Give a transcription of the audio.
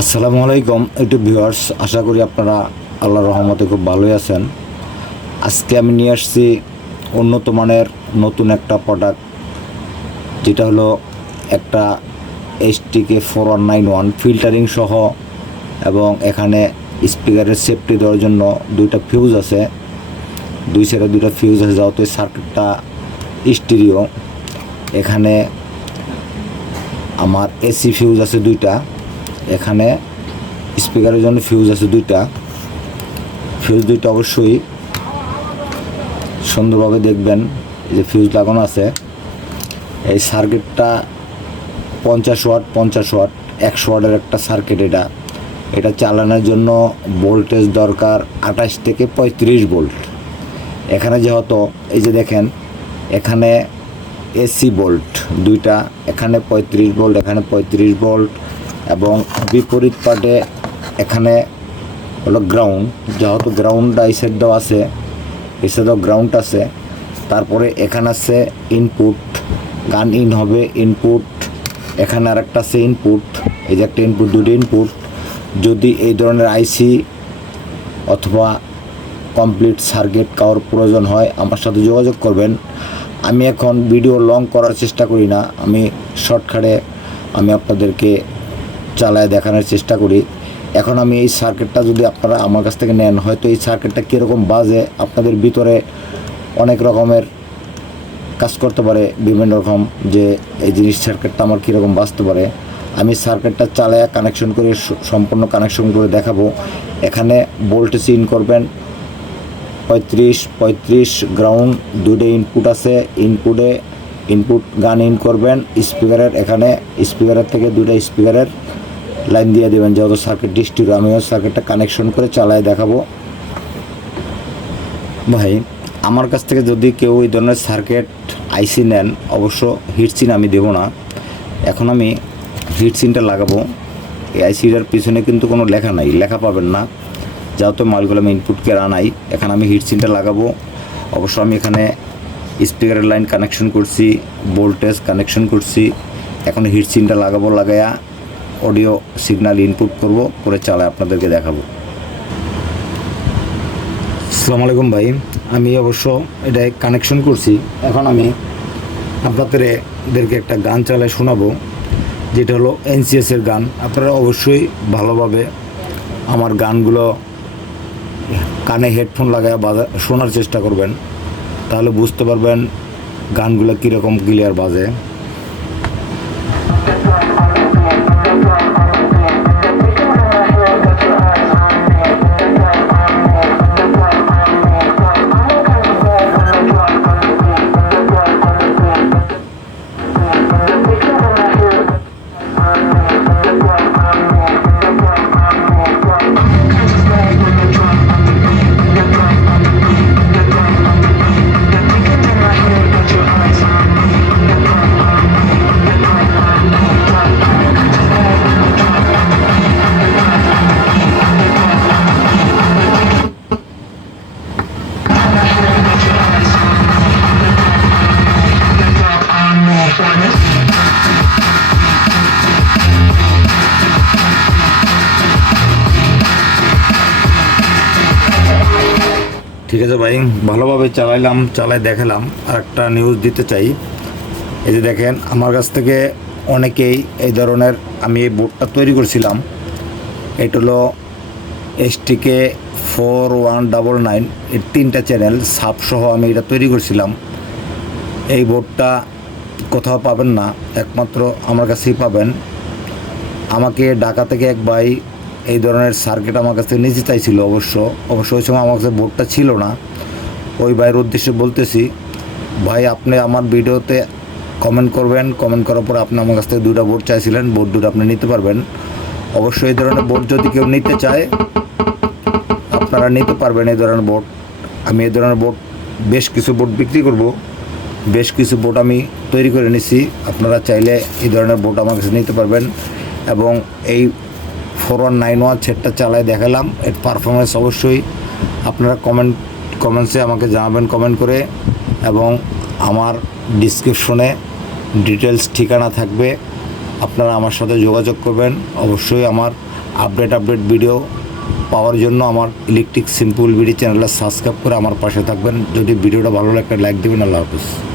আসসালামু আলাইকুম, একটু ভিউয়ার্স আশা করি আপনারা আল্লাহর রহমতে খুব ভালোই আছেন। আজকে আমি নিয়ে আসছি উন্নত মানের নতুন একটা প্রোডাক্ট যেটা হলো একটা H T K four one nine one filtering সহ এবং এখানে স্পিকারের সেফটি দেওয়ার জন্য দুইটা ফিউজ আছে। দুই সাইডে দুইটা ফিউজ আছে যাতে সার্কিটটা স্টিরিও এখানে আমার এসি ফিউজ আছে দুইটা। এখানে স্পিকারের জন্য ফিউজ আছে দুইটা। ফিউজ দুইটা অবশ্যই সুন্দরভাবে দেখবেন যে ফিউজ লাগানো আছে। এই সার্কিটটা পঞ্চাশ ওয়াট পঞ্চাশ ওয়াট, একশো ওয়াটের একটা সার্কিট এটা। এটা চালানোর জন্য ভোল্টেজ দরকার আঠাশ থেকে পঁয়ত্রিশ ভোল্ট এখানে যেহেতু, এই যে দেখেন, এখানে এসি ভোল্ট দুইটা, এখানে পঁয়ত্রিশ ভোল্ট এখানে পঁয়ত্রিশ ভোল্ট এবং বিপরীত পাটে এখানে হলো গ্রাউন্ড যেহেতু গ্রাউন্ডটা এই সাইডটাও আছে, এই সাইডেও গ্রাউন্ড আছে, তারপরে এখানে আছে ইনপুট গান ইন হবে ইনপুট এখানে আর একটা আছে ইনপুট এই যে একটা ইনপুট দুটো ইনপুট যদি এই ধরনের আইসি অথবা কমপ্লিট সার্কিট কারোর প্রয়োজন হয়, আমার সাথে যোগাযোগ করবেন। আমি এখন ভিডিও লং করার চেষ্টা করি না, আমি শর্টকাটে আমি আপনাদেরকে চালায় দেখানোর চেষ্টা করি। এখন আমি এই সার্কিটটা যদি আপনারা আমার কাছ থেকে নেন, হয়তো এই সার্কিটটা কীরকম বাজে, আপনাদের ভিতরে অনেক রকমের কাজ করতে পারে বিভিন্ন রকম যে এই জিনিস সার্কিটটা আমার কীরকম বাঁচতে পারে। আমি সার্কিটটা চালায় কানেকশন করে সম্পূর্ণ কানেকশন করে দেখাবো। এখানে ভোল্টেজ ইন করবেন। পঁয়ত্রিশ পঁয়ত্রিশ গ্রাউন্ড দুটো ইনপুট আছে। ইনপুটে ইনপুট গান ইন করবেন। স্পিকারের এখানে স্পিকারের থেকে দুটো স্পিকারের লাইন দিয়ে দেবেন, যেহেতু সার্কিট ডিস্ট্রিক আমিও সার্কিটটা কানেকশন করে চালায় দেখাবো। ভাই, আমার কাছ থেকে যদি কেউ এই ধরনের সার্কিট আইসি নেন, অবশ্য হিটসিন আমি দেবো না। এখন আমি হিটসিনটা লাগাবো। এই আইসিটার পিছনে কিন্তু কোনো লেখা নাই, লেখা পাবেন না। যেহেতু মালগুলো আমি ইনপুট কেরা নাই এখানে আমি হিটসিনটা লাগাবো। অবশ্য আমি এখানে স্পিকারের লাইন কানেকশন করছি ভোল্টেজ কানেকশন করছি। এখন হিটসিনটা লাগাবো, লাগায়া অডিও সিগন্যাল ইনপুট করব করে চালায় আপনাদেরকে দেখাবো। আসসালামু আলাইকুম ভাই। আমি অবশ্য এটা কানেকশন করছি। এখন আমি আপনাদেরকে একটা গান চালায় শোনাবো, যেটা হলো এনসিএসের গান। আপনারা অবশ্যই ভালোভাবে আমার গানগুলো কানে হেডফোন লাগায় বাজা, শোনার চেষ্টা করবেন। তাহলে বুঝতে পারবেন গানগুলো কীরকম ক্লিয়ার বাজে। ঠিক ভাই, ভালোভাবে চালাইলাম চালাই দেখালাম, আর একটা নিউজ দিতে চাই। এই যে দেখেন, আমার কাছ থেকে অনেকেই এই ধরনের আমি এই বোর্ডটা তৈরি করছিলাম। এটা হলো S T K four one double nine, এর তিনটা চ্যানেল সাপসহ আমি এটা তৈরি করছিলাম। এই বোর্ডটা কোথাও পাবেন না, একমাত্র আমার কাছেই পাবেন। আমাকে ঢাকা থেকে এক ভাই এই ধরনের সার্কিট আমার কাছে নিতে চাইছিল অবশ্য। অবশ্য ওই সময় আমার কাছে বোর্ডটা ছিল না। ওই ভাইয়ের উদ্দেশ্যে বলতেছি, ভাই, আপনি আমার ভিডিওতে কমেন্ট করবেন। কমেন্ট করার পর আপনি আমার কাছ থেকে দুটো বোর্ড চাইছিলেন। বোর্ড দুটো আপনি নিতে পারবেন। অবশ্যই এই ধরনের বোর্ড যদি কেউ নিতে চায়, আপনারা নিতে পারবেন এই ধরনের বোর্ড আমি এই ধরনের বোর্ড বেশ কিছু বোর্ড বিক্রি করব। বেশ কিছু বোর্ড আমি তৈরি করে নিছি। আপনারা চাইলে এই ধরনের বোর্ড আমার কাছে নিতে পারবেন। এবং এই ফোর ওয়ান নাইন ওয়ান সেটটা চালায় দেখালাম। এর পারফরমেন্স অবশ্যই আপনারা কমেন্ট কমেন্টসে আমাকে জানাবেন কমেন্ট করে এবং আমার ডিসক্রিপশনে ডিটেলস ঠিকানা থাকবে। আপনারা আমার সাথে যোগাযোগ করবেন। অবশ্যই আমার আপডেট আপডেট ভিডিও পাওয়ার জন্য আমার ইলেকট্রিক সিম্পল ভিডিও চ্যানেলটা সাবস্ক্রাইব করে আমার পাশে থাকবেন। যদি ভিডিওটা ভালো লাগে, একটা লাইক দেবেন। আল্লাহ হাফিজ।